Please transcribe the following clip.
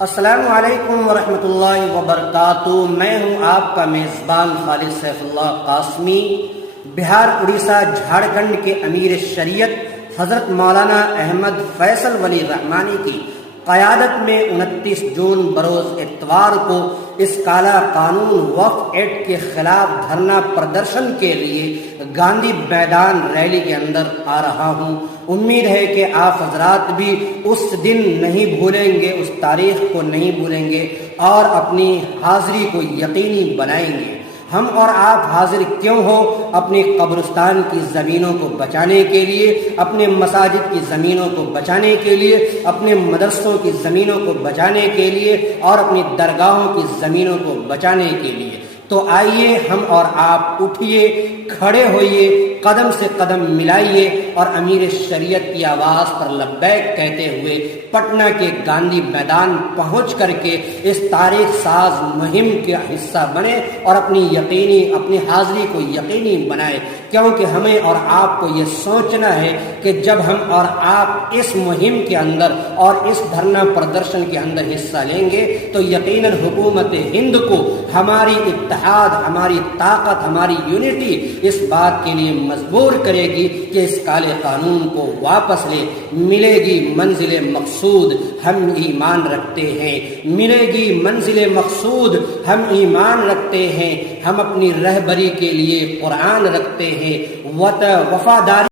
السلام علیکم ورحمۃ اللہ وبرکاتہ۔ میں ہوں آپ کا میزبان خالد سیف اللہ قاسمی۔ بہار، اڑیسہ، جھارکھنڈ کے امیر شریعت حضرت مولانا احمد فیصل ولی رحمانی کی قیادت میں 29 جون بروز اتوار کو اس کالا قانون وقف ایکٹ کے خلاف دھرنا پردرشن کے لیے گاندھی میدان ریلی کے اندر آ رہا ہوں۔ امید ہے کہ آپ حضرات بھی اس دن نہیں بھولیں گے، اس تاریخ کو نہیں بھولیں گے اور اپنی حاضری کو یقینی بنائیں گے۔ ہم اور آپ حاضر کیوں ہو؟ اپنی قبرستان کی زمینوں کو بچانے کے لیے، اپنے مساجد کی زمینوں کو بچانے کے لیے، اپنے مدرسوں کی زمینوں کو بچانے کے لیے اور اپنی درگاہوں کی زمینوں کو بچانے کے لیے۔ تو آئیے ہم اور آپ اٹھیے، کھڑے ہوئیے، قدم سے قدم ملائیے اور امیر شریعت کی آواز پر لبیک کہتے ہوئے پٹنہ کے گاندھی میدان پہنچ کر کے اس تاریخ ساز مہم کا حصہ بنے اور اپنی حاضری کو یقینی بنائے، کیونکہ ہمیں اور آپ کو یہ سوچنا ہے کہ جب ہم اور آپ اس مہم کے اندر اور اس دھرنا پردرشن کے اندر حصہ لیں گے تو یقیناً حکومت ہند کو ہماری اتحاد، ہماری طاقت، ہماری یونٹی اس بات کے لیے مجبور کرے گی کہ اس کالے قانون کو واپس لے۔ ملے گی منزل مقصود، ہم ایمان رکھتے ہیں، ملے گی منزل مقصود، ہم ایمان رکھتے ہیں، ہم اپنی رہبری کے لیے قرآن رکھتے ہیں، وفاداری